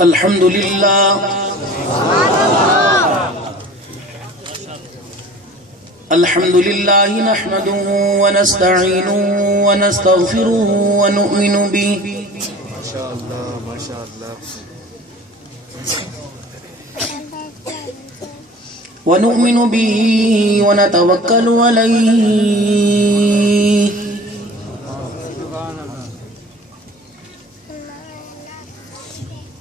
الحمد لله الحمد لله نحمده ونستعينه ونستغفره ونؤمن به ما شاء الله ما شاء الله ونؤمن به ونتوكل عليه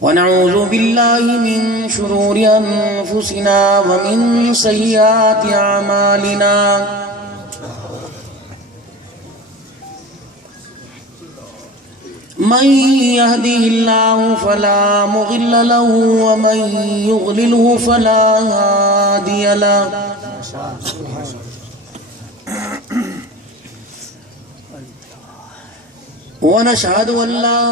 ونعوذ بالله من شرور أنفسنا ومن سيئات أعمالنا من يهده الله فلا مضل له ومن يضلله فلا هادي له ونشهد أن لا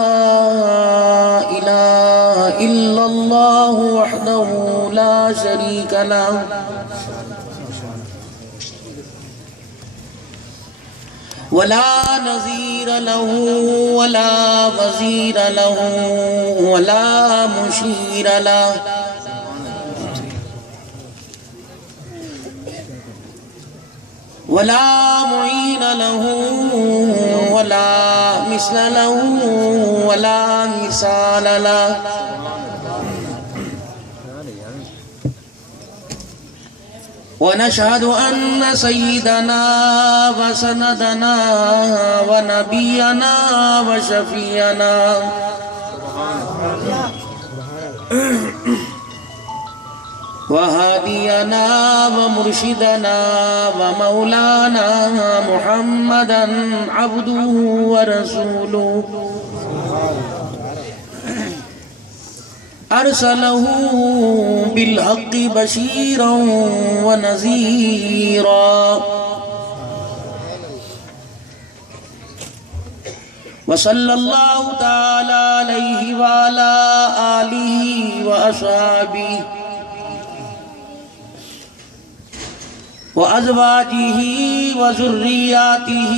إله إلا الله وحده لا شريك له ولا نظير له ولا وزير له ولا مشير له ولا معين له ولا مثل له ولا مثال له ونشهد أن سيدنا وسندنا ونبينا وشفينا وهادينا ومرشدنا ومولانا محمدا عبده ورسوله أرسله بالحق بشيرا ونذيرا وصلى الله تعالى عليه وعلى آله وأصحابه وأزواجه وذرياته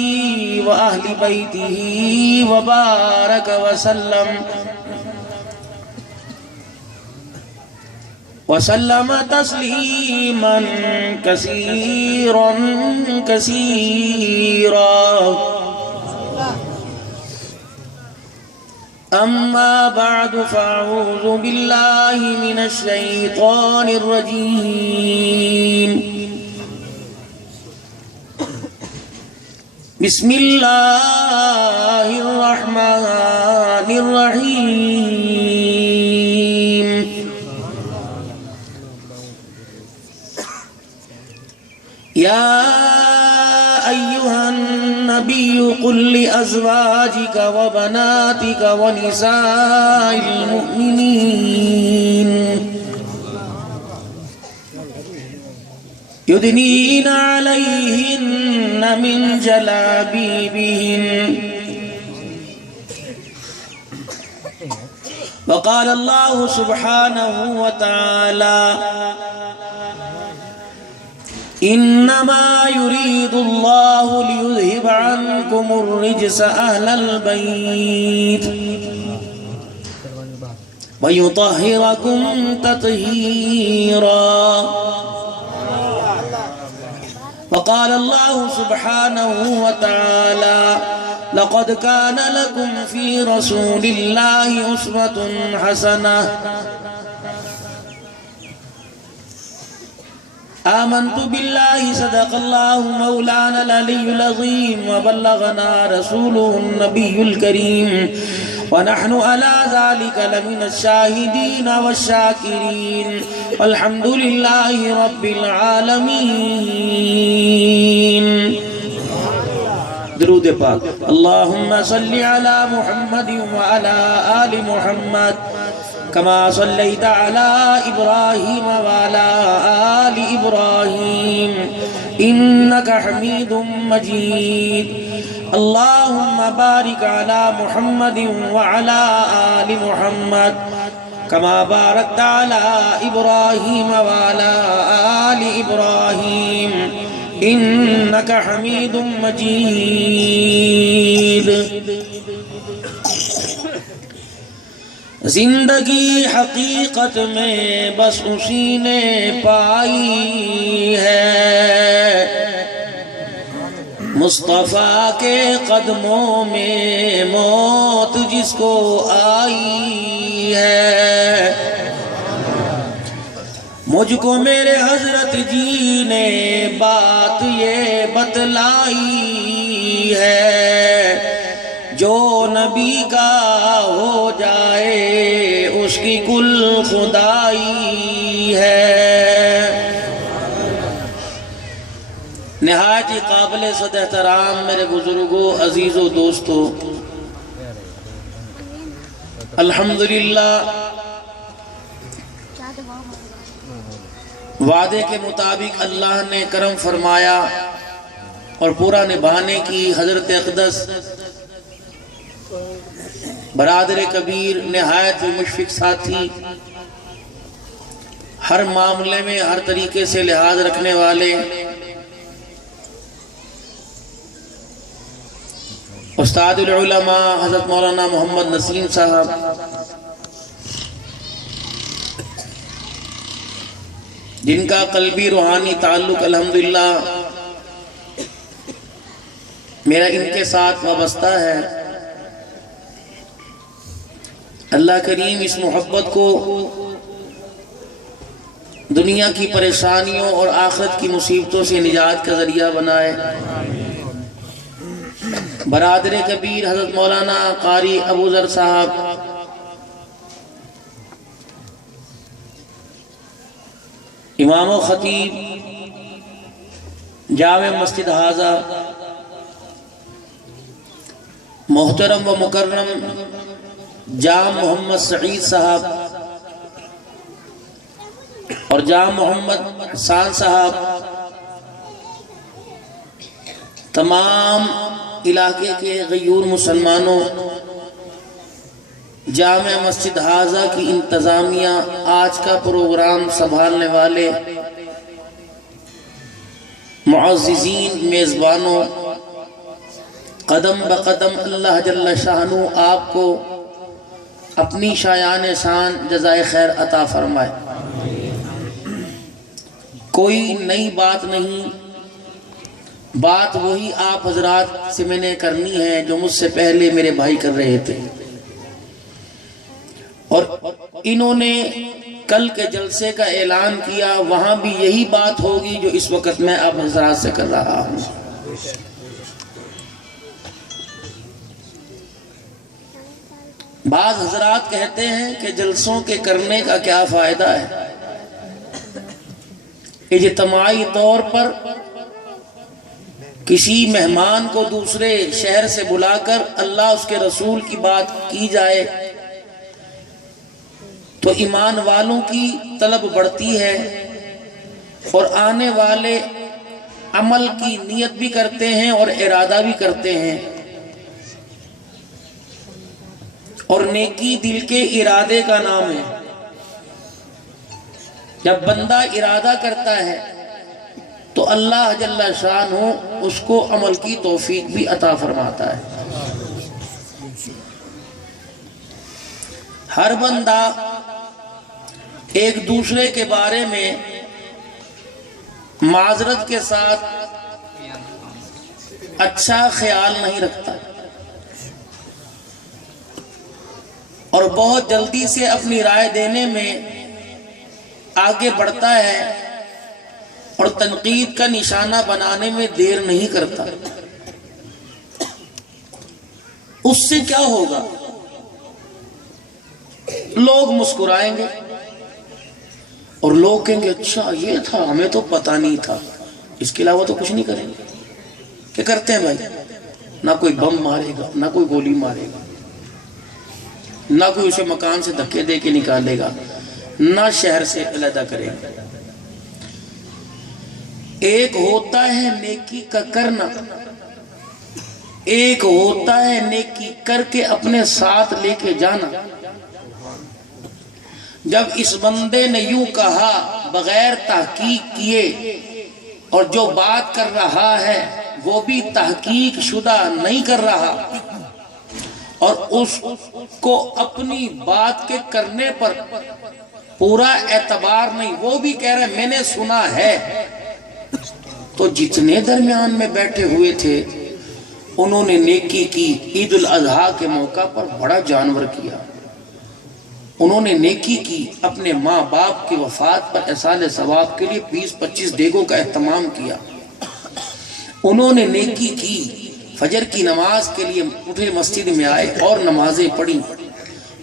وأهل بيته وبارك وسلم تسليما كثيرا كثيرا أما بعد فأعوذ بالله من الشيطان الرجيم بسم الله الرحمن الرحيم يا أيها النبي قل لأزواجك وبناتك ونساء المؤمنين يدنين عليهن من جلابيبهن وقال الله سبحانه وتعالى إنما يريد الله ليذهب عنكم الرجس أهل البيت ويطهركم تطهيرا وقال الله سبحانه وتعالى لقد كان لكم في رسول الله أسوة حسنة آمنت بالله صدق الله مولانا العلي العظيم وبلغنا رسوله النبي الكريم ونحن على ذلك لمن الشاهدين والشاكرين والحمد لله رب العالمين. درود پاک. اللهم صل على محمد وعلى آل محمد كما صليت على إبراهيم وعلى آل إبراهيم إنك حميد مجيد. اللهم بارك على محمد وعلى آل محمد كما باركت على إبراهيم وعلى آل إبراهيم إنك حميد مجيد. زندگی حقیقت میں بس اسی نے پائی ہے، مصطفیٰ کے قدموں میں موت جس کو آئی ہے۔ مجھ کو میرے حضرت جی نے بات یہ بتلائی ہے، جو نبی کا ہو جائے اس کی کل خدائی ہے۔ نہایت ہی قابل صد احترام میرے بزرگوں، عزیزوں، دوستوں، الحمدللہ وعدے کے مطابق اللہ نے کرم فرمایا اور پورا نبھانے کی حضرت اقدس برادر کبیر، نہایت مشفق ساتھی، ہر معاملے میں ہر طریقے سے لحاظ رکھنے والے استاد العلماء حضرت مولانا محمد نسیم صاحب، جن کا قلبی روحانی تعلق الحمدللہ میرا ان کے ساتھ وابستہ ہے۔ اللہ کریم اس محبت کو دنیا کی پریشانیوں اور آخرت کی مصیبتوں سے نجات کا ذریعہ بنائے۔ برادر کبیر حضرت مولانا قاری ابو ذر صاحب، امام و خطیب جامع مسجد حاضہ، محترم و مکرم جام محمد سعید صاحب اور جام محمد حسان صاحب، تمام علاقے کے غیور مسلمانوں، جامع مسجد حاضہ کی انتظامیہ، آج کا پروگرام سنبھالنے والے معززین، میزبانوں، قدم بقدم اللہ جل شانہ آپ کو اپنی شایان شان جزائے خیر عطا فرمائے۔ کوئی نئی بات نہیں، بات وہی آپ حضرات سے میں نے کرنی ہے جو مجھ سے پہلے میرے بھائی کر رہے تھے، اور انہوں نے کل کے جلسے کا اعلان کیا، وہاں بھی یہی بات ہوگی جو اس وقت میں آپ حضرات سے کر رہا ہوں۔ بعض حضرات کہتے ہیں کہ جلسوں کے کرنے کا کیا فائدہ ہے؟ اجتماعی طور پر کسی مہمان کو دوسرے شہر سے بلا کر اللہ اس کے رسول کی بات کی جائے تو ایمان والوں کی طلب بڑھتی ہے، اور آنے والے عمل کی نیت بھی کرتے ہیں اور ارادہ بھی کرتے ہیں، اور نیکی دل کے ارادے کا نام ہے۔ جب بندہ ارادہ کرتا ہے تو اللہ جل شانہ اس کو عمل کی توفیق بھی عطا فرماتا ہے۔ ہر بندہ ایک دوسرے کے بارے میں معذرت کے ساتھ اچھا خیال نہیں رکھتا، اور بہت جلدی سے اپنی رائے دینے میں آگے بڑھتا ہے، اور تنقید کا نشانہ بنانے میں دیر نہیں کرتا۔ اس سے کیا ہوگا؟ لوگ مسکرائیں گے اور لوگ کہیں گے اچھا یہ تھا، ہمیں تو پتہ نہیں تھا، اس کے علاوہ تو کچھ نہیں کریں گے۔ کیا کرتے ہیں بھائی؟ نہ کوئی بم مارے گا، نہ کوئی گولی مارے گا، نہ کوئی اسے مکان سے دھکے دے کے نکالے گا، نہ شہر سے علیحدہ کرے گا۔ ایک ہوتا ہے نیکی کا کرنا، ایک ہوتا ہے نیکی کر کے اپنے ساتھ لے کے جانا۔ جب اس بندے نے یوں کہا بغیر تحقیق کیے، اور جو بات کر رہا ہے وہ بھی تحقیق شدہ نہیں کر رہا، اور اس کو اپنی بات کے کرنے پر پورا اعتبار نہیں، وہ بھی کہہ رہے میں نے سنا ہے، تو جتنے درمیان میں بیٹھے ہوئے تھے انہوں نے نیکی کی۔ عید الاضحیٰ کے موقع پر بڑا جانور کیا، انہوں نے نیکی کی، اپنے ماں باپ کی وفات پر احصال ثواب کے لیے 20-25 دیگوں کا اہتمام کیا، انہوں نے نیکی کی، فجر کی نماز کے لیے اٹھے، مسجد میں آئے اور نمازیں پڑھی،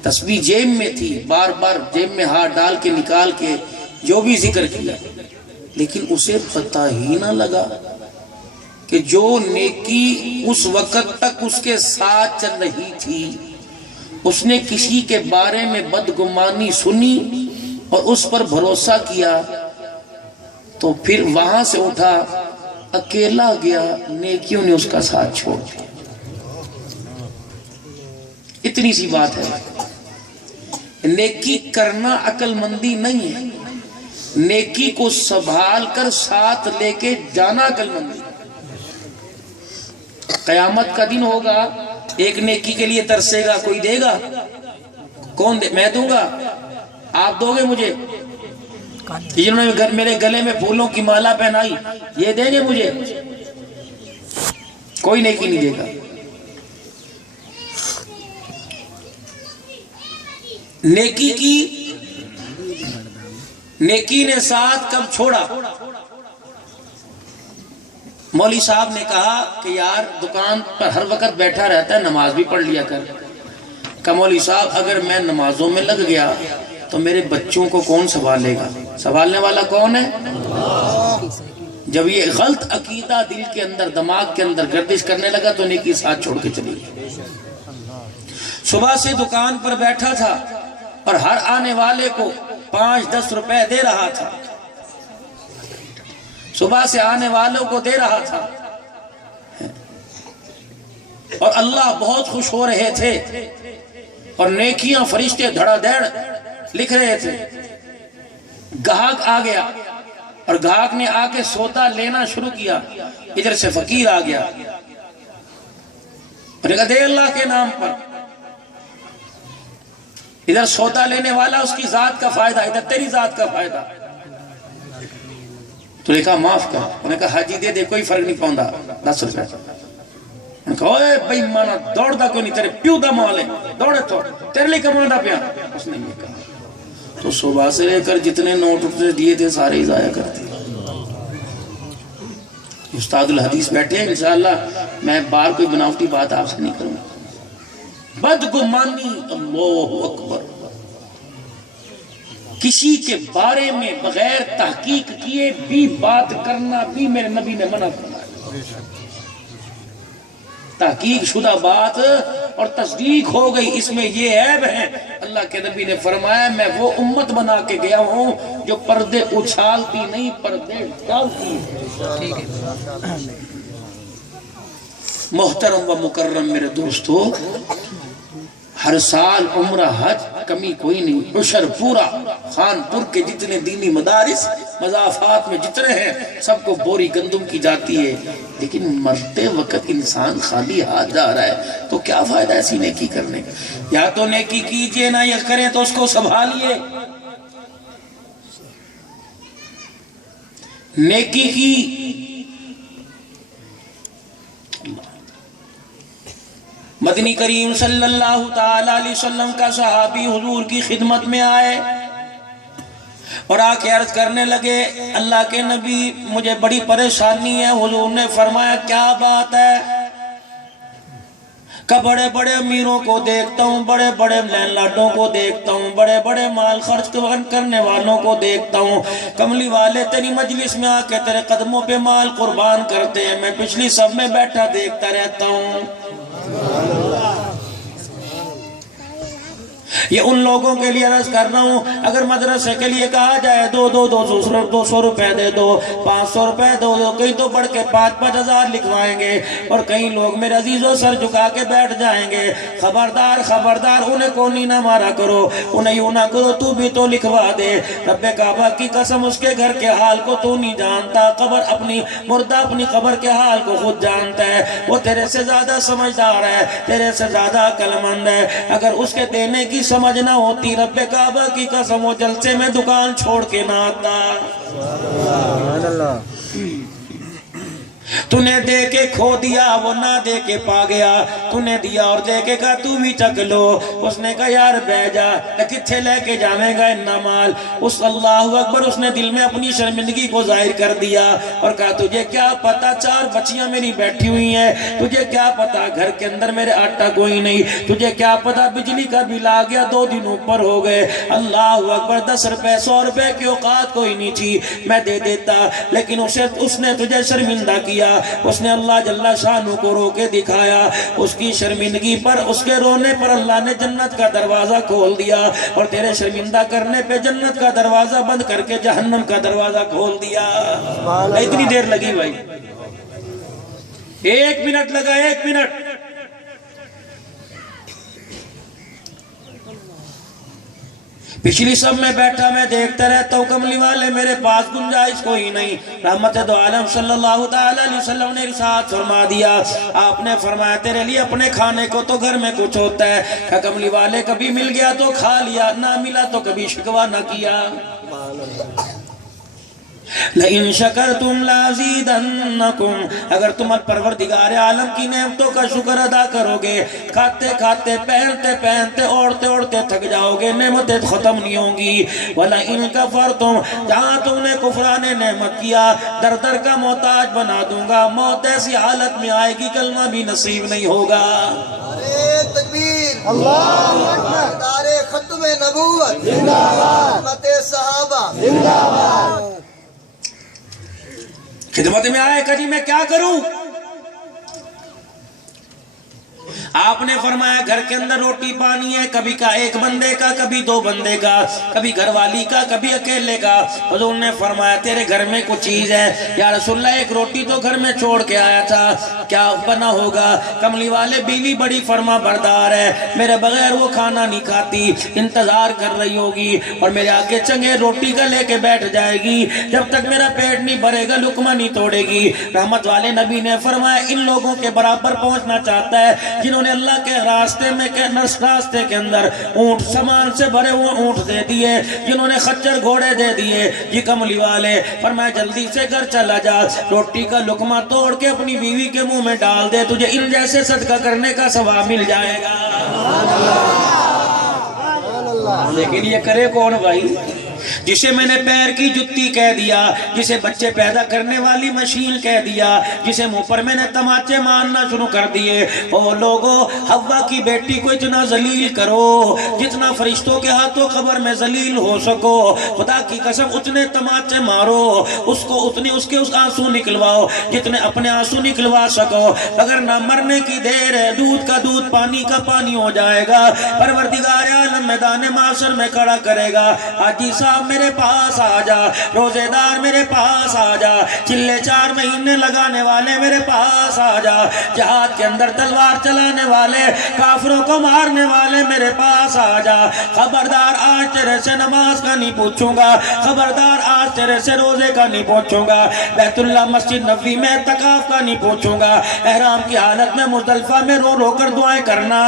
تسبیح جیب میں تھی، بار بار جیب میں ہاتھ ڈال کے نکال کے جو بھی ذکر کیا، لیکن اسے پتہ ہی نہ لگا کہ جو نیکی اس وقت تک اس کے ساتھ چل رہی تھی، اس نے کسی کے بارے میں بدگمانی سنی اور اس پر بھروسہ کیا، تو پھر وہاں سے اٹھا، اکیلا گیا، نیکیوں نے اس کا ساتھ چھوڑ دیا۔ اتنی سی بات ہے۔ نیکی کرنا عقل مندی نہیں ہے، نیکی کو سنبھال کر ساتھ لے کے جانا عقل مندی۔ قیامت کا دن ہوگا، ایک نیکی کے لیے ترسے گا، کوئی دے گا؟ کون دے؟ میں دوں گا؟ آپ دو گے مجھے؟ جنہوں نے میرے گلے میں پھولوں کی مالا پہنائی، یہ دیں گے مجھے؟ کوئی نیکی نہیں دے گا۔ نیکی کی، نیکی نے ساتھ کب چھوڑا؟ مولوی صاحب نے کہا کہ یار دکان پر ہر وقت بیٹھا رہتا ہے، نماز بھی پڑھ لیا کر۔ کہ مولوی صاحب اگر میں نمازوں میں لگ گیا تو میرے بچوں کو کون سنبھالے گا؟ سنبھالنے والا کون ہے؟ جب یہ غلط عقیدہ دل کے اندر، دماغ کے اندر گردش کرنے لگا تو نیکی ساتھ چھوڑ کے چلی گئی۔ صبح سے دکان پر بیٹھا تھا اور ہر آنے والے کو 5-10 روپے دے رہا تھا، صبح سے آنے والوں کو دے رہا تھا، اور اللہ بہت خوش ہو رہے تھے اور نیکیاں فرشتے دھڑا دھڑ لکھ رہے تھے۔ گاہک آ گیا اور گاہک نے آ کے سودا لینا شروع کیا، ادھر سے فقیر آ گیا اور کہا دے اللہ کے نام پر۔ ادھر سودا لینے والا اس کی ذات کا فائدہ، ادھر تیری ذات کا فائدہ۔ تو نے کہا معاف کر، انہوں نے کہا حاجی دے دے، کوئی فرق نہیں پاؤندا، 10 روپے۔ انہوں نے کہا اوے بھائی مانا دوڑ دا کوئی نہیں، تیرے پیو دا مال ہے، دوڑے تو تیرے لئے کماندا پیا۔ اس نے یہ کہا تو صبح سے لے کر جتنے نوٹ اٹھتے دیے تھے سارے ہی ضائع کرتے۔ استاد الحدیث بیٹھے ہیں، انشاءاللہ میں بار کوئی بناوٹی بات آپ سے نہیں کروں گا۔ بدگمانی، اللہ اکبر، کسی کے بارے میں بغیر تحقیق کیے بھی بات کرنا بھی میرے نبی نے منع فرمایا۔ تحقیق شدہ بات اور تصدیق ہو گئی، اس میں یہ عیب ہے، اللہ کے نبی نے فرمایا میں وہ امت بنا کے گیا ہوں جو پردے اچھالتی نہیں، پردے ڈالتی ہے۔ محترم و مکرم میرے دوستو، ہر سال عمرہ حج کمی کوئی نہیں، عشر پورا، خانپور کے جتنے دینی مدارس مضافات میں جتنے ہیں سب کو بوری گندم کی جاتی ہے، لیکن مرتے وقت انسان خالی ہاتھ جا رہا ہے تو کیا فائدہ ایسی نیکی کرنے کا؟ یا تو نیکی کیجئے، نہ یہ کریں تو اس کو سنبھالیے۔ نیکی کی مدنی کریم صلی اللہ تعالی علیہ وسلم کا صحابی حضور کی خدمت میں آئے اور آ کے عرض کرنے لگے اللہ کے نبی مجھے بڑی پریشانی ہے۔ حضور نے فرمایا کیا بات ہے؟ کہ بڑے بڑے امیروں کو دیکھتا ہوں، بڑے بڑے لینڈ لاڈوں کو دیکھتا ہوں، بڑے بڑے مال خرچ کرنے والوں کو دیکھتا ہوں، کملی والے تیری مجلس میں آ کے تیرے قدموں پہ مال قربان کرتے ہیں، میں پچھلی سب میں بیٹھا دیکھتا رہتا ہوں۔ یہ ان لوگوں کے لیے عرض کر رہا ہوں اگر مدرسے کے لیے کہا جائے 200 روپے دے دو 500 روپے دو کہیں تو بڑھ کے 5-5 ہزار لکھوائیں گے اور کئی لوگ میرے عزیزوں سر جھکا کے بیٹھ جائیں گے. خبردار خبردار انہیں کونی نہ مارا کرو, انہیں یوں نہ کرو تو بھی تو لکھوا دے. رب کعبہ کی قسم اس کے گھر کے حال کو تو نہیں جانتا, قبر اپنی مردہ اپنی قبر کے حال کو خود جانتا ہے. وہ تیرے سے زیادہ سمجھدار ہے, تیرے سے زیادہ عقل مند ہے. اگر اس کے دینے کی سمجھ نہ ہوتی رب کعبہ کی قسم وہ جلسے میں دکان چھوڑ کے نہ آتا. سبحان اللہ. تو نے دے کے کھو دیا, وہ نہ دے کے پا گیا. تو نے دیا اور دے کے کہا تو بھی چک لو. اس نے کہا یار بہ جا, کتھے لے کے جاویں گا اتنا مال. اس اللہ اکبر اس نے دل میں اپنی شرمندگی کو ظاہر کر دیا اور کہا تجھے کیا پتا 4 بچیاں میری بیٹھی ہوئی ہیں, تجھے کیا پتا گھر کے اندر میرے آٹا کوئی نہیں, تجھے کیا پتا بجلی کا بل آ گیا 2 دن اوپر ہو گئے. اللہ اکبر 10 روپے 100 روپے کی اوقات کوئی نہیں تھی, میں دے دیتا. لیکن اس نے تجھے شرمندہ کیا. اس نے اللہ جل شانہ کو رو کے دکھایا. اس کی شرمندگی پر, اس کے رونے پر اللہ نے جنت کا دروازہ کھول دیا اور تیرے شرمندہ کرنے پہ جنت کا دروازہ بند کر کے جہنم کا دروازہ کھول دیا. اتنی دیر لگی بھائی, 1 منٹ لگا, 1 منٹ. پچھلی سب میں بیٹھا میں دیکھتا رہتا ہوں کملی والے میرے پاس گنجائش کوئی نہیں. رحمت دو عالم صلی اللہ تعالی علیہ وسلم نے ارشاد فرما دیا, آپ نے فرمایا تیرے لیے اپنے کھانے کو تو گھر میں کچھ ہوتا ہے. کملی والے کبھی مل گیا تو کھا لیا, نہ ملا تو کبھی شکوہ نہ کیا. لَإِن شَكَرْتُمْ لَأَزِيدَنَّكُمْ, اگر تم پروردگار عالم کی نعمتوں کا شکر ادا کرو گے, کھاتے کھاتے پہنتے پہنتے اوڑھتے اوڑھتے تھک جاؤ گے, نعمتیں ختم نہیں ہوں گی. وَلَئِن كَفَرْتُمْ, جہاں تم نے کفران نعمت کیا در در کا محتاج بنا دوں گا. موت ایسی حالت میں آئے گی کلمہ بھی نصیب نہیں ہوگا. نعرہ تکبیر, اللہ اکبر, نعرہ ختم نبوت, زندہ باد, خدمت صحابہ, زندہ باد. خدمت میں آئے کہ جی میں کیا کروں. آپ نے فرمایا گھر کے اندر روٹی پانی ہے, کبھی کا 1 بندے کا, کبھی 2 بندے کا, کبھی گھر والی کا, کبھی اکیلے کا. حضور نے فرمایا تیرے گھر میں کچھ چیز ہے. یا رسول اللہ 1 روٹی تو گھر میں چھوڑ کے آیا تھا, کیا بنا ہوگا. کملی والے بیوی بڑی فرما بردار ہے, میرے بغیر وہ کھانا نہیں کھاتی, انتظار کر رہی ہوگی اور میرے آگے چنگے روٹی کا لے کے بیٹھ جائے گی. جب تک میرا پیٹ نہیں بھرے گا لقمہ نہیں توڑے گی. رحمت والے نبی نے فرمایا ان لوگوں کے برابر پہنچنا چاہتا ہے جنہوں نے اللہ کے راستے کے اندر اونٹ سامان سے بھرے ہوئے اونٹ دے دیے, جنہوں نے خچر گھوڑے دے دیے. یہ کملی والے فرمایا جلدی سے گھر چلا جا, روٹی کا لقمہ توڑ کے اپنی بیوی کے منہ میں ڈال دے, تجھے ان جیسے صدقہ کرنے کا ثواب مل جائے گا. لیکن یہ کرے کون بھائی؟ جسے میں نے پیر کی جتی کہہ دیا, جسے بچے پیدا کرنے والی مشین کہہ دیا, جسے منہ پر میں نے تماچے مارنا شروع کر دیے. او لوگو, حوا کی بیٹی کو اتنا ذلیل کرو جتنا فرشتوں کے ہاتھوں قبر میں ذلیل ہو سکو. خدا کی قسم اتنے تماچے مارو, اس کو اتنی اس کے آنسو نکلواؤ جتنے اپنے آنسو نکلوا سکو. اگر نہ مرنے کی دیر ہے, دودھ کا دودھ پانی کا پانی ہو جائے گا. پروردگار عالم میدان معاشر میں کھڑا کرے گا, حاجی صاحب میرے پاس آ جا, روزے دار میرے پاس آ جا, چلے 4 مہینے لگانے والے میرے پاس آ جا, جہاد کے اندر تلوار چلانے والے, کافروں کو مارنے والے میرے پاس آ جا. خبردار آج تیرے سے نماز کا نہیں پوچھوں گا, خبردار آج تیرے سے روزے کا نہیں پوچھوں گا, بیت اللہ مسجد نبوی میں اعتکاف کا نہیں پوچھوں گا. احرام کی حالت میں مزدلفہ میں رو رو کر دعائیں کرنا,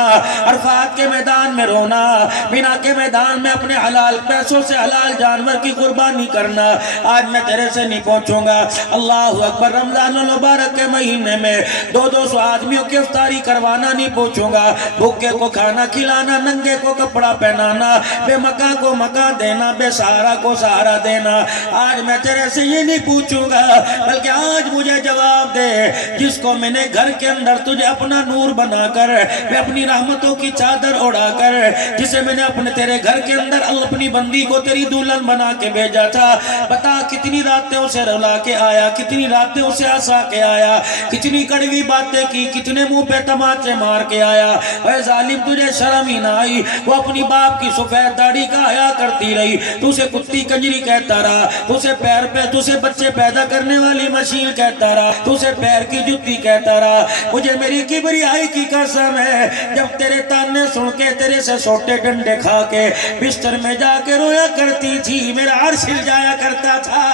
عرفات کے میدان میں رونا, مینا کے میدان میں اپنے حلال پیسوں سے حلال جانور کی قربانی کرنا, آج میں تیرے سے نہیں پہنچوں گا. اللہ اکبر, رمضان المبارک کے مہینے میں 200 آدمیوں کی افطاری کروانا نہیں پوچھوں گا, بھوکے کو کھانا کھلانا, ننگے کو کپڑا پہنانا, بے مکان کو مکان دینا, بے سہارا کو سہارا دینا, آج میں تیرے سے یہ نہیں پوچھوں گا, بلکہ آج مجھے جواب دے جس کو میں نے گھر کے اندر تجھے اپنا نور بنا کر، میں اپنی رحمتوں کی چادر اڑا کر، جسے میں نے اپنے تیرے گھر کے اندر اپنی بندی کو تیری دلہن بنا کے بھیجا تھا، بتا کتنی راتیں اسے رلا کے آیا، کتنی راتیں اسے ہنسا کے آیا، کتنی کڑوی باتیں کی، کتنے منہ پہ تماچے مار کے آیا۔ اے ظالم تجھے شرم ہی نہ آئی؟ وہ اپنی باپ کی سفید داڑھی کا حیا کرتی رہی، تو اسے کتی کنجری کہتا رہا، تو اسے پیر پہ، تو اسے بچے پیدا کرنے والی مشین کہتا رہا، تو اسے پیر کی جتی کہتا رہا۔ مجھے میری کبریائی کی قسم ہے، جب تیرے تانے سن کے، تیرے سے سوٹے ڈنڈے کھا کے بستر میں جا کے رویا کرتی تھی، میرا عرش ہل جایا کرتا تھا۔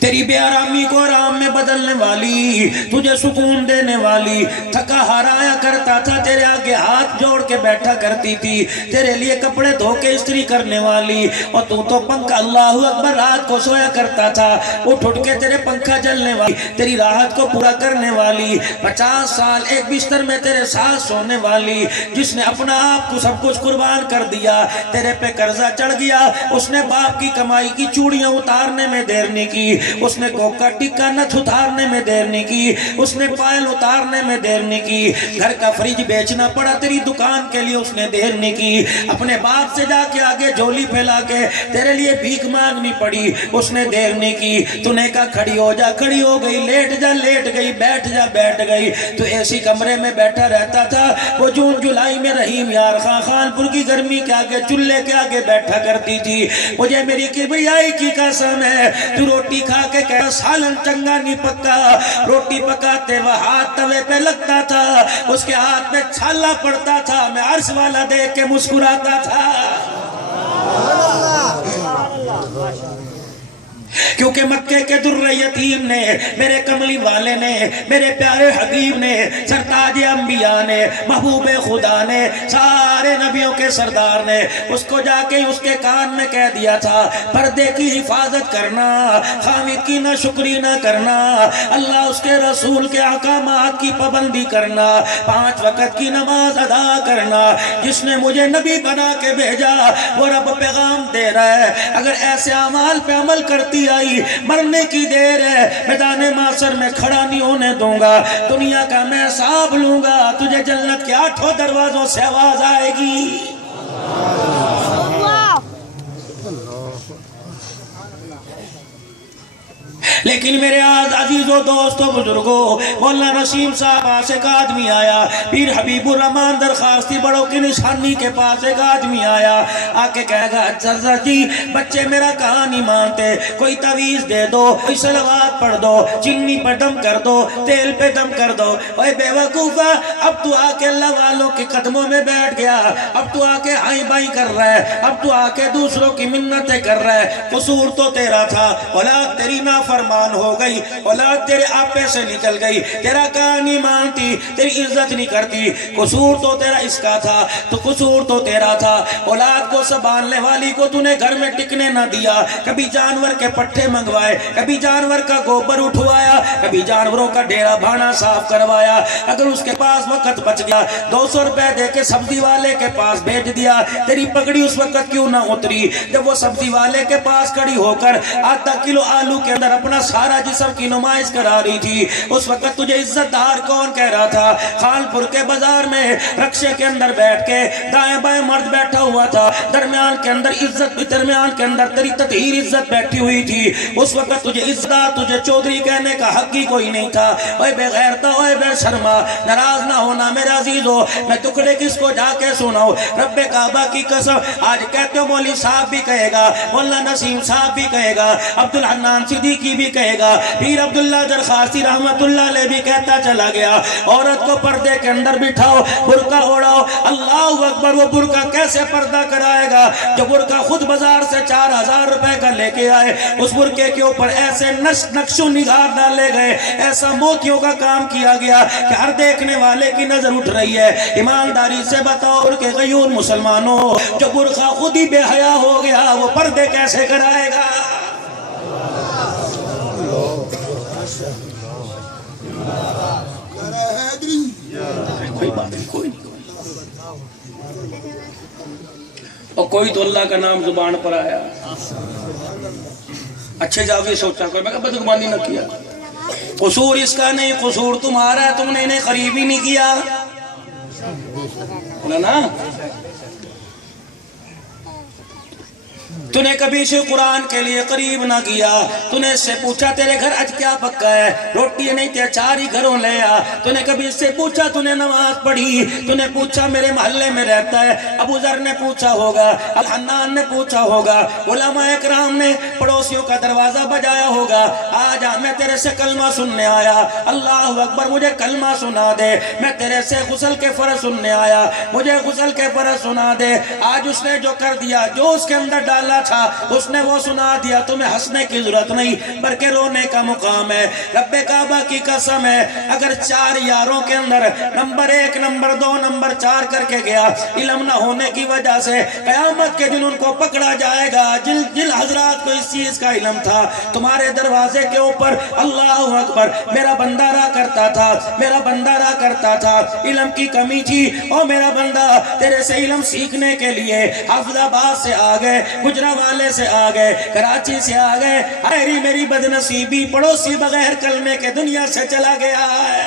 تیری بے آرامی کو آرام میں بدلنے والی، تجھے سکون دینے والی، تھکا ہارا آیا کرتا تھا، تیرے آگے ہاتھ جوڑ کے بیٹھا کرتی تھی، تیرے لیے کپڑے دھو کے استری کرنے والی، اور تو پنکھا، اللہ اکبر، رات کو سویا کرتا تھا، اٹھ کے تیرے پنکھا جلنے والی، تیری راحت کو پورا کرنے والی، 50 سال ایک بستر میں تیرے ساتھ سونے والی، جس نے اپنا آپ کو سب کچھ قربان کر دیا، تیرے پہ قرضہ چڑھ گیا، اس نے باپ کی کمائی کی چوڑیاں اتارنے میں دیر نہیں کی، اس نے کوکا ٹکا نتھ اتارنے میں دیر نہیں کی، اس نے پائل اتارنے میں دیر نہیں کی، گھر کا فریج بیچنا پڑا تیری دکان کے لیے، اس نے دیر نہیں کی، اپنے باپ سے جا کے آگے جھولی پھیلا کے تیرے لیے بھیک مانگنی پڑی، اس نے دیر نہیں کی، تو نے کہا کھڑی ہو جا، کھڑی ہو گئی، لیٹ جا، لیٹ گئی، بیٹھ جا، بیٹھ گئی، تو ایسی کمرے میں بیٹھا رہتا تھا، وہ جون جولائی میں رحیم یار خان پور کی گرمی کے آگے، چولہے کے آگے بیٹھا کرتی تھی۔ مجھے میری کبریائی کی قسم ہے، تو روٹی کھا کے کہا سالن چنگا نہیں پکا، روٹی پکاتے وہ ہاتھ توے پہ لگتا تھا، اس کے ہاتھ میں چھالا پڑتا تھا، میں عرش والا دیکھ کے مسکراتا تھا، کیونکہ مکے کے در یتیم نے، میرے کملی والے نے، میرے پیارے حبیب نے، سرتاج انبیاء نے، محبوب خدا نے، سارے نبیوں کے سردار نے اس کو جا کے اس کے کان میں کہہ دیا تھا، پردے کی حفاظت کرنا، خامد کی نہ شکری نہ کرنا، اللہ اس کے رسول کے احکامات کی پابندی کرنا، 5 وقت کی نماز ادا کرنا، جس نے مجھے نبی بنا کے بھیجا وہ رب پیغام دے رہا ہے، اگر ایسے اعمال پہ عمل کرتی آئی، مرنے کی دیر ہے، میدان محشر میں کھڑا نہیں ہونے دوں گا، دنیا کا میں حساب لوں گا، تجھے جنت کے 8 دروازوں سے آواز آئے گی۔ لیکن میرے عزیزوں، دوستوں، بزرگوں، مولانا نسیم صاحب پاس ایک آدمی آیا، پیر حبیب الرحمان درخواستی بڑوں کی نشانی کے پاس ایک آدمی آیا، آ کے کہے گا چچا جی بچے میرا کہاں نہیں مانتے، کوئی تعویذ دے دو، کوئی صلوات پڑھ دو، چینی پر دم کر دو، تیل پہ دم کر دو۔ اوے بے وقوفا، اب تو آ کے اللہ والوں کے قدموں میں بیٹھ گیا، اب تو آ کے ہائی بائی کر رہا ہے، اب تو آ کے دوسروں کی منتیں کر رہا ہے، قصور تو تیرا تھا، اولاد تیری نافرمان ہو گئی، اولاد تیرے آپے سے نکل گئی، تیرا کہاں نہیں مانتی، تیری عزت نہیں کرتی، قصور تو تیرا اس کا تھا، تو قصور تو تیرا تھا، اولاد کو سنبھالنے والی کو تو نے گھر میں ٹکنے نہ دیا، کبھی جانور کے پٹھے منگوائے، کبھی جانور کا گوبر اٹھوایا، کبھی جانوروں کا ڈیرا بھانا صاف کروایا، اگر اس کے پاس وقت بچ گیا 200 روپے دے کے سبزی والے کے پاس بھیج دیا، تیری پگڑی اس وقت کیوں نہ اتری جب وہ سبزی والے کے پاس کھڑی ہو کر آدھا کلو آلو کے اندر اپنا سارا جسم کی نمائش کرا رہی تھی، اس وقت تجھے عزت دار کون کہہ رہا تھا؟ خانپور کے بازار میں رکشے کے اندر بیٹھ کے دائیں بائیں مرد بیٹھا ہوا تھا، درمیان کے اندر عزت، درمیان کے اندر تیری تطہیر عزت بیٹھی ہوئی تھی، اس وقت تجھے عزت دار، تجھے چودھری کہنے کا حق ہی کوئی نہیں تھا۔ اوے بے غیرتا، اوے بے شرما، ناراض نہ ہونا میرے عزیزو، میں ٹکڑے کس کو جا کے سناؤں، رب کعبہ کی قسم، آج کہتے ہو مولوی صاحب بھی کہے گا، مولانا نسیم صاحب بھی کہے گا، عبدالحنان صدیقی بھی کہے گا، پیر عبداللہ درخواستی رحمت اللہ علیہ بھی کہتا چلا گیا، عورت کو پردے کے اندر بٹھاؤ، برقع اوڑاؤ، اللہ اکبر، وہ برقع کیسے پردہ کرائے گا جو برقع خود بازار سے 4000 روپے کا لے کے آئے، اس برقعے کے اوپر ایسے نقش و نگار ڈالے گئے، ایسا موتیوں کا کام کیا گیا کہ ہر دیکھنے والے کی نظر اٹھ رہی ہے۔ ایمانداری سے بتاؤ برقع غیور مسلمانوں، جو برقع خود ہی بے حیا ہو گیا وہ پردے کیسے کرائے گا؟ کوئی بات نہیں، کوئی نہیں، اور کوئی تو اللہ کا نام زبان پر آیا، اچھے جاویے سوچا کر، میں کہا بدگمانی نہ کیا، قصور اس کا نہیں، قصور تمہارا ہے، تم نے انہیں قریب ہی نہیں کیا، بولا نا تو نے کبھی سے قرآن کے لیے قریب نہ کیا، تو نے اس سے پوچھا تیرے گھر آج کیا پکا ہے، روٹی نہیں تے چار ہی گھروں لے آ، تو نے کبھی اس سے پوچھا تو نے نماز پڑھی، تو نے پوچھا میرے محلے میں رہتا ہے، ابو ذر نے پوچھا ہوگا، الحنان نے پوچھا ہوگا، علماء اکرام نے پڑوسیوں کا دروازہ بجایا ہوگا، آج میں تیرے سے کلمہ سننے آیا، اللہ اکبر مجھے کلمہ سنا دے، میں تیرے سے غسل کے فرض سننے آیا، مجھے غسل کے فرض سنا دے، آج اس نے جو کر دیا، جو اس کے اندر ڈالا تھا اس نے وہ سنا دیا، تمہیں ہنسنے کی ضرورت نہیں بلکہ رونے کا مقام ہے، رب کعبہ کی قسم ہے، اگر 4 یاروں کے اندر نمبر 1 نمبر 2 نمبر 4 کر کے گیا، علم نہ ہونے کی وجہ سے قیامت کے دن ان کو پکڑا جائے گا، جن حضرات کو اس چیز کا علم تھا، تمہارے دروازے کے اوپر اللہ اکبر میرا بندہ رہا کرتا تھا، میرا بندہ رہا کرتا تھا، علم کی کمی تھی، اور میرا بندہ تیرے سے علم سیکھنے کے لیے حافظ آباد سے آگئے، گجرانوالے سے آگئے، کراچی سے آگئے، آئری میری بدنصیبی پڑوسی بغیر کلمے کے دنیا سے چلا گیا ہے۔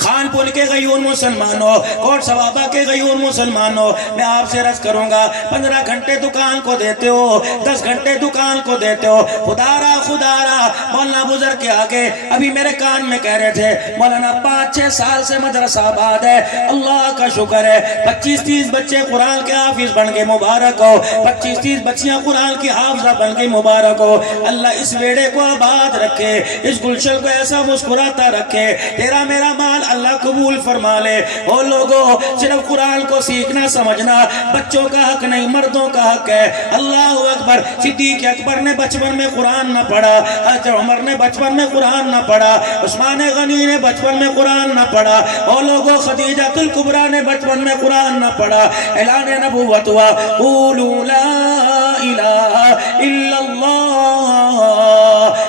خان پور کے غیور مسلمانوں، کوٹ ثوابہ کے غیور مسلمانوں، میں آپ سے عرض کروں گا 15 گھنٹے دکان کو دیتے ہو، 10 گھنٹے دکان کو دیتے ہو، خدا را مولانا بزرگ کے آگے ابھی میرے کان میں کہہ رہے تھے مولانا 5-6 سال سے مدرسہ آباد ہے، اللہ کا شکر ہے 25-30 بچے قرآن کے حافظ بن گئے، مبارک ہو، 25-30 بچیاں قرآن کی حافظہ بن گئی، مبارک ہو، اللہ اس بیڑے کو آباد رکھے، اس گلشن کو ایسا مسکراتا رکھے، تیرا میرا مال اللہ قبول فرما لے۔ او لوگوں، صرف قرآن کو سیکھنا سمجھنا بچوں کا حق نہیں، مردوں کا حق ہے۔ اللہ اکبر، صدیق اکبر نے بچپن میں قرآن نہ پڑھا، حضرت عمر نے بچپن میں قرآن نہ پڑھا، عثمان غنی نے بچپن میں قرآن نہ پڑھا، او لوگوں خدیجہ الکبریٰ نے بچپن میں قرآن نہ پڑھا، اعلان نبوت ہوا، قولوا لا الہ الا اللہ،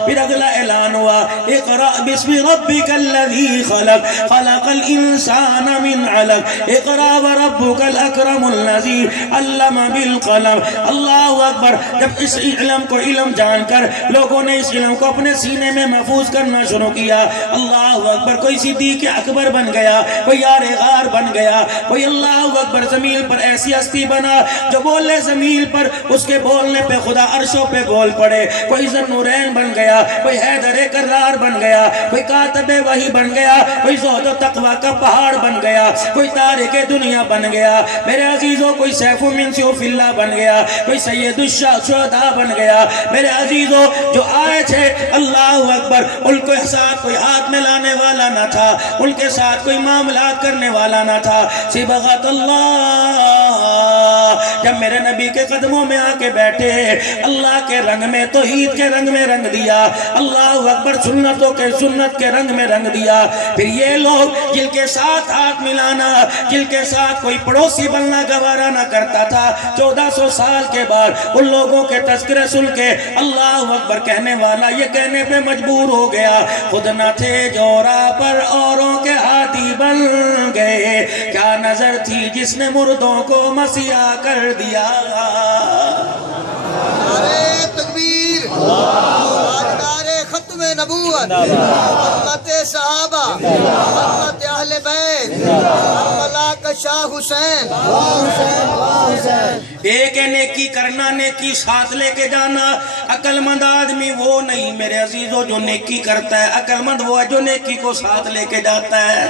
پھر اگلا اعلان ہوا، اقرأ بسم ربک الذی خلق خلق الانسان من علق اقرأ وربک الاکرم الذی علم بالقلم۔ اللہ اکبر، جب اس علم کو علم جان کر لوگوں نے اس علم کو اپنے سینے میں محفوظ کرنا شروع کیا، اللہ اکبر، کوئی صدیق اکبر بن گیا، کوئی یار غار بن گیا، کوئی اللہ اکبر زمین پر ایسی ہستی بنا جو بولے زمین پر اس کے بولنے پہ خدا عرشوں پہ بول پڑے، کوئی ذوالنورین بن گیا، کوئی حیدر کرار بن گیا، کوئی کاتب وحی بن گیا، کوئی زہد و تقوی کا پہاڑ بن گیا، کوئی تارک دنیا بن گیا، میرے عزیزوں کوئی سیف من سیوف اللہ بن گیا، کوئی سید الشہداء بن گیا، میرے عزیزوں جو آئے تھے اللہ اکبر ان کے ساتھ کوئی ہاتھ میں لانے والا نہ تھا، ان کے ساتھ کوئی معاملات کرنے والا نہ تھا، صبغت اللہ، جب میرے نبی کے قدموں میں آ کے بیٹھے اللہ کے رنگ میں، توحید کے رنگ میں رنگ دیا، اللہ اکبر، سنتوں کے سنت کے رنگ میں رنگ دیا۔ پھر یہ لوگ جن کے ساتھ ہاتھ ملانا، جن کے ساتھ کوئی پڑوسی بننا گوارا نہ کرتا تھا، 1400 سال کے بعد ان لوگوں کے تذکرے سن کے اللہ اکبر کہنے والا یہ کہنے پہ مجبور ہو گیا، خود نہ تھے جو راہ پر اوروں کے ہاتھی بن گئے، کیا نظر تھی جس نے مردوں کو مسیحا کر دیا۔ نعرہ تکبیر، تاجدار ختم نبوت، حضرت صحابہ، حضرت اہل بیت، کربلا کا شاہ حسین۔ ایک ہے نیکی کرنا، نیکی ساتھ لے کے جانا، عقل مند آدمی وہ نہیں میرے عزیزوں جو نیکی کرتا ہے، عقل مند وہ ہے جو نیکی کو ساتھ لے کے جاتا ہے۔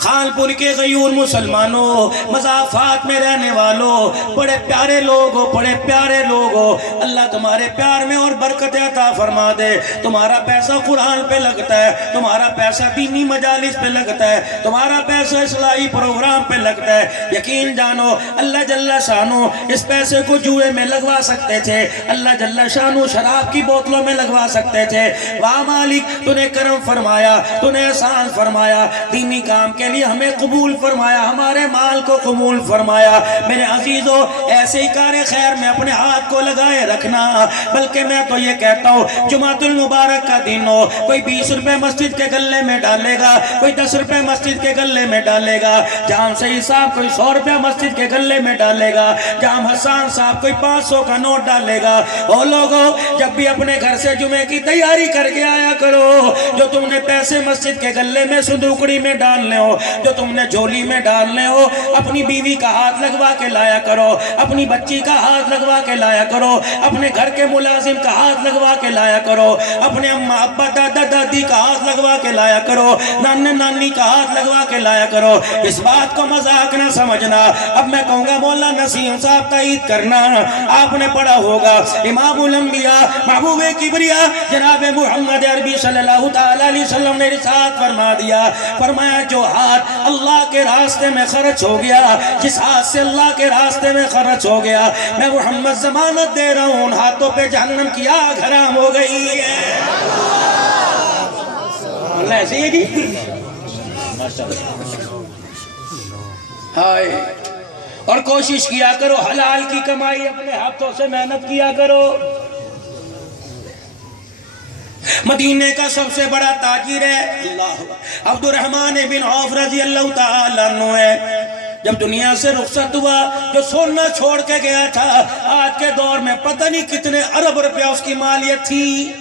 خانپور کے غیور مسلمانوں، مضافات میں رہنے والوں، بڑے پیارے لوگ ہو، بڑے پیارے لوگ ہو، اللہ تمہارے پیار میں اور برکت عطا فرما دے۔ تمہارا پیسہ قرآن پہ لگتا ہے، تمہارا پیسہ دینی مجالس پہ لگتا ہے، تمہارا پیسہ اصلاحی پروگرام پہ لگتا ہے، یقین جانو اللہ جل شانو اس پیسے کو جوئے میں لگوا سکتے تھے، اللہ جل شانو شراب کی بوتلوں میں لگوا سکتے تھے۔ واہ مالک، تو نے کرم فرمایا، تو نے احسان فرمایا، دینی کام کے کے لیے ہمیں قبول فرمایا، ہمارے مال کو قبول فرمایا۔ میرے عزیزو ایسے ہی کار خیر میں اپنے ہاتھ کو لگائے رکھنا، بلکہ میں تو یہ کہتا ہوں جمعۃ المبارک کا دن ہو، کوئی 20 روپے مسجد کے گلے میں ڈالے گا، کوئی 10 روپے مسجد کے گلے میں ڈالے گا، جام صحیح صاحب کوئی 100 روپے مسجد کے گلے میں ڈالے گا، جام حسان صاحب کوئی 500 کا نوٹ ڈالے گا۔ او لوگو جب بھی اپنے گھر سے جمعے کی تیاری کر کے آیا کرو، جو تم نے پیسے مسجد کے گلے میں صندوقڑی میں ڈالنے ہو، جو تم نے جھولی میں ڈالنے ہو، اپنی بیوی کا ہاتھ لگوا کے لایا کرو، اپنی بچی کا ہاتھ لگوا کے لایا کرو، اپنے گھر کے ملازم کا ہاتھ لگوا کے لایا کرو، اپنے اماں ابا دادا دادی کا ہاتھ لگوا کے لایا کرو، نانے نانی کا ہاتھ لگوا کے لایا کرو۔ اس بات کو مذاق نہ سمجھنا۔ اب میں کہوں گا مولانا نسیم صاحب تائید کرنا، آپ نے پڑھا ہوگا امام الانبیاء محبوب کبریا جناب محمد عربی صلی اللہ تعالی علیہ وسلم نے ارشاد فرما دیا، فرمایا جو ہاتھ اللہ کے راستے میں خرچ ہو گیا، جس ہاتھ سے اللہ کے راستے میں خرچ ہو گیا، میں محمد ضمانت دے رہا ہوں ان ہاتھوں پہ جہنم کی آگ حرام ہو گئی ہے۔ اللہ ایسے ہی ہے جی، ہائے۔ اور کوشش کیا کرو حلال کی کمائی اپنے ہاتھوں سے محنت کیا کرو۔ مدینے کا سب سے بڑا تاجر ہے اللہ عبد الرحمن بن عوف رضی اللہ تعالیٰ عنہ ہے۔ جب دنیا سے رخصت ہوا جو سونا چھوڑ کے گیا تھا، آج کے دور میں پتہ نہیں کتنے ارب روپے اس کی مالیت تھی،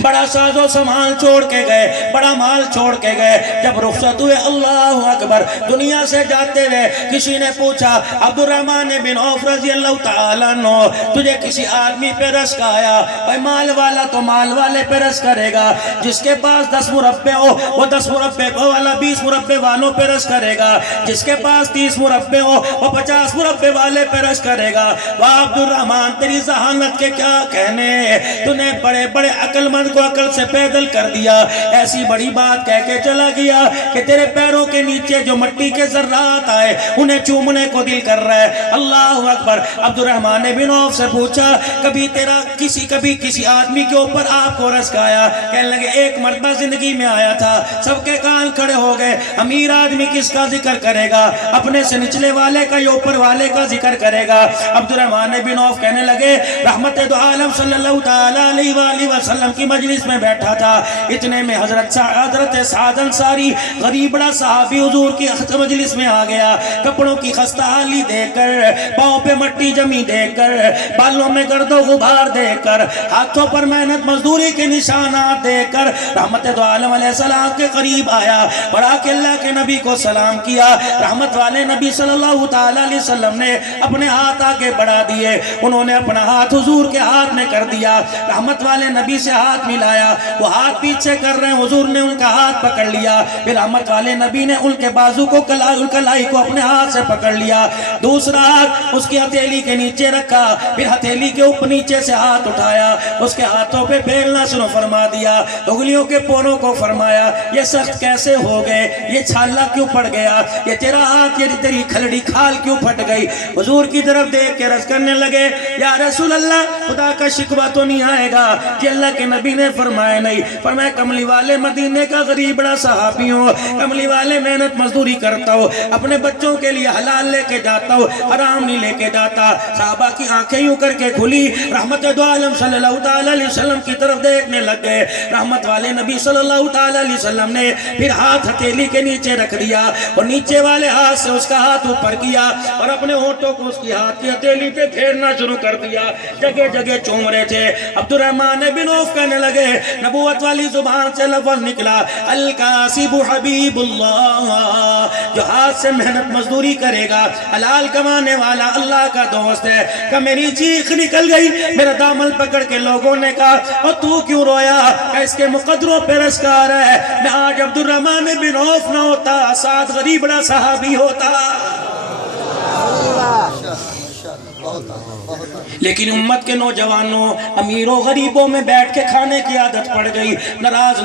بڑا ساز و سامان چھوڑ کے گئے، بڑا مال چھوڑ کے گئے۔ جب رخصت ہوئے اللہ اکبر دنیا سے جاتے ہوئے کسی نے پوچھا عبد الرحمن بن عوف رضی اللہ تعالیٰ عنہ تجھے کسی آدمی پہ رشک آیا؟ بھائی مال والا تو مال والے پہ رشک کرے گا، جس کے پاس 10 مربع ہو وہ 10 مربع والا 20 مربع والوں پہ رشک کرے گا، جس کے پاس 30 مربع ہو وہ 50 مربع والے پہ رشک کرے گا۔ واہ عبد الرحمن تیری ذہانت کے کیا کہنے، تو نے بڑے بڑے عقل مند کو عقل سے پیدل کر دیا، ایسی بڑی بات کہہ کے چلا گیا کہ تیرے پیروں کے نیچے جو مٹی کے ذرات آئے انہیں چومنے کو دل کر رہا ہے۔ اللہ اکبر۔ عبد الرحمن بن عوف سے پوچھا کبھی کسی آدمی کے اوپر آپ کو رشک آیا؟ کہنے لگے ایک مرتبہ زندگی میں آیا تھا۔ سب کے کان کھڑے ہو گئے۔ امیر آدمی کس کا ذکر کرے گا؟ اپنے سے نچلے والے کا یا اوپر والے کا ذکر کرے گا؟ عبد الرحمن بن عوف کہنے لگے رحمت دو عالم صلی اللہ تعالیٰ علیہ وآلہ وسلم کی مجلس میں بیٹھا تھا، اتنے میں حضرت سعد انصاری غریب بڑا صحابی حضور کی مجلس میں آ گیا، کپڑوں کی خستہ حالی دیکھ کر، پاؤں پہ مٹی جمی دیکھ کر، بالوں میں گرد و غبار دیکھ کر، ہاتھوں پر محنت مزدوری کے نشانات دیکھ کر رحمت دو عالم علیہ السلام کے قریب آیا اور آ کے اللہ کے نبی کو سلام کیا۔ رحمت والے نبی صلی اللہ تعالیٰ علیہ وسلم نے اپنے ہاتھ آگے بڑھا دیے، انہوں نے اپنا ہاتھ حضور کے ہاتھ میں کر دیا، رحمت والے نبی سے ہاتھ ملایا، وہ ہاتھ پیچھے کر رہے ہیں، حضور نے ان کا ہاتھ پکڑ لیا، پھر رحمت والے نبی نے ان کے بازو کو کلائی کو اپنے ہاتھ سے پکڑ لیا، دوسرا ہاتھ اس کی ہتھیلی کے نیچے رکھا، پھر ہتھیلی کے اوپر نیچے سے ہاتھ اٹھایا، اس کے ہاتھوں پہ پھیلنا شروع فرما دیا، انگلیوں کے پوروں کو فرمایا یہ سخت کیسے ہو گئے، یہ چھالا کیوں پڑ گیا، یہ تیرا ہاتھ، یہ تیری کھلڑی کھال کیوں پھٹ گئی؟ حضور کی طرف دیکھ کے رس کرنے لگے یا رسول اللہ خدا کا شکوہ تو نہیں آئے گا کہ اللہ کے نبی نے فرمایا نہیں، فرمایا کملی والے مدینے کا غریب بڑا صحابی ہوں، کملی والے محنت مزدوری کرتا ہوں، اپنے بچوں کے لیے حلال لے کے جاتا ہوں، حرام نہیں لے کے جاتا۔ صحابہ کی آنکھیں یوں کر کے کھلی، رحمت دو عالم صلی اللہ تعالیٰ علیہ وسلم کی طرف دیکھنے لگ گئے۔ رحمت والے نبی صلی اللہ تعالیٰ علیہ وسلم نے پھر ہاتھ ہتھیلی کے نیچے رکھ دیا اور نیچے والے ہاتھ سے اس کا ہاتھ اوپر کیا اور اپنے ہونٹوں کو اس کی ہاتھ کی ہتھیلی پہ پھیرنا شروع کر دیا، جگہ جگہ چوم رہے تھے۔ عبد الرحمن بن عوف کہنے لگے، نبوت والی زبان سے لفظ نکلا، الکاسب حبیب اللہ، جو ہاتھ سے محنت مزدوری کرے گا، حلال کمانے والا اللہ کا دوست ہے۔ کہ میری چیخ نکل گئی، میرا دامن پکڑ کے لوگوں نے کہا اور تو کیوں رویا؟ کہ اس کے مقدروں پہ رشک آ رہا ہے، میں آج عبد الرحمن بن عوف نہ ہوتا، سعد غریب بڑا صحابی ہوتا۔ لیکن امت کے نوجوانوں، امیروں غریبوں میں بیٹھ کے کھانے کی عادت پڑ گئی، ناراض